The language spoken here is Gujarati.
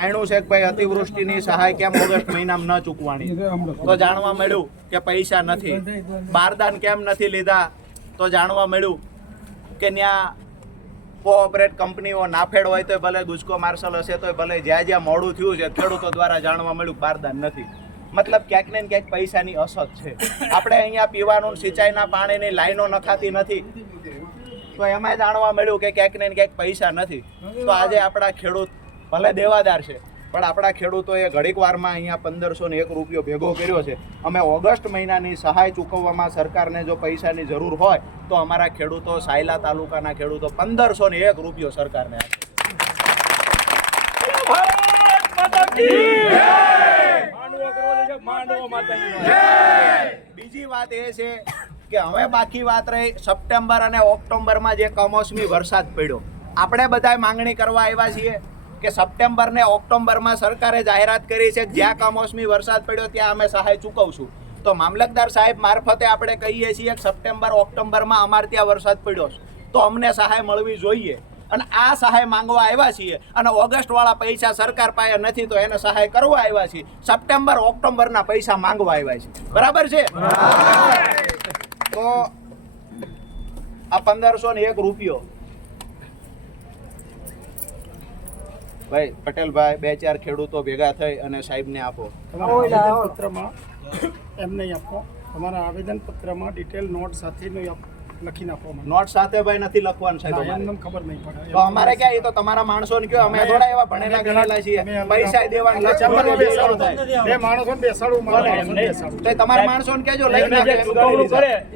જાણ્યું છે કે ભાઈ અતિવૃષ્ટિની સહાય કેમ ઓગસ્ટ મહિનામાં ન ચૂકવાની, તો જાણવા મળ્યું કે પૈસા નથી. બારદાન કેમ નથી લીધા, તો જાણવા મળ્યું કે ત્યાં કોઓપરેટ કંપનીઓ નાફેડ હોય તો ભલે ગુજકો માર્શલ હશે તો ભલે જ્યાં જ્યાં મોડું થયું છે ખેડૂતો દ્વારા જાણવા મળ્યું બારદાન નથી. મતલબ ક્યાંક ને ક્યાંક પૈસાની અછત છે. આપણે અહીંયા પીવાનું સિંચાઈના પાણીની લાઈનો નખાતી નથી તો એમાં જાણવા મળ્યું કે ક્યાંક ને ક્યાંક પૈસા નથી. તો આજે આપણા ખેડૂત ભલે દેવાદાર છે પણ આપણા ખેડૂતોએ ઘડીક વારમાં અહીંયા 1501 રૂપિયો ભેગો કર્યો છે. અમે ઓગસ્ટ મહિનાની સહાય ચૂકવવામાં સરકારને જો પૈસાની જરૂર હોય તો અમારા ખેડૂતો સાયલા તાલુકાના ખેડૂતો 1501 રૂપિયો સરકારને આપે. બીજી વાત એ છે કે હવે બાકી વાત રહી સપ્ટેમ્બર અને ઓક્ટોબરમાં જે કમોસમી વરસાદ પડ્યો. આપણે બધાય માંગણી કરવા આવ્યા છીએ કે સપ્ટેમ્બર ને ઓક્ટોબરમાં સરકારે જાહેરાત કરી છે કે જ્યાં કમોસમી વરસાદ પડ્યો ત્યાં અમે સહાય ચૂકવશું. તો મામલતદાર સાહેબ મારફતે આપણે કહીએ છીએ કે સપ્ટેમ્બર ઓક્ટોબરમાં અમારે ત્યાં વરસાદ પડ્યો છે તો અમને સહાય મળવી જોઈએ અને આ સહાય માંગવા આવ્યા છીએ. અને ઓગસ્ટ વાળા પૈસા સરકાર પાસે નથી તો એને સહાય કરવા આવ્યા છીએ. સપ્ટેમ્બર ઓક્ટોબરના પૈસા માંગવા આવ્યા છે. બરાબર છે? તો આ 1501 રૂપિયો ભાઈ પટેલભાઈ 2-4 ખેડૂતો ભેગા થઈ અને સાહેબને આપો. આવેદનપત્રમાં એમ નહીં આપો, તમારા આવેદનપત્રમાં ડિટેલ નોટ સાથે લખી નાખો. નોટ સાથે ભાઈ નથી લખવાનું સાહેબ, એમને ખબર નહીં પડે તો અમારે ક્યાં, એ તો તમારા માણસોને કયો, અમે થોડા એવા ભણેલા ગણેલા છીએ પૈસા દેવાના. બે માણસોને બેસાડું, તમારા માણસોને કહેજો લઈ નાખે.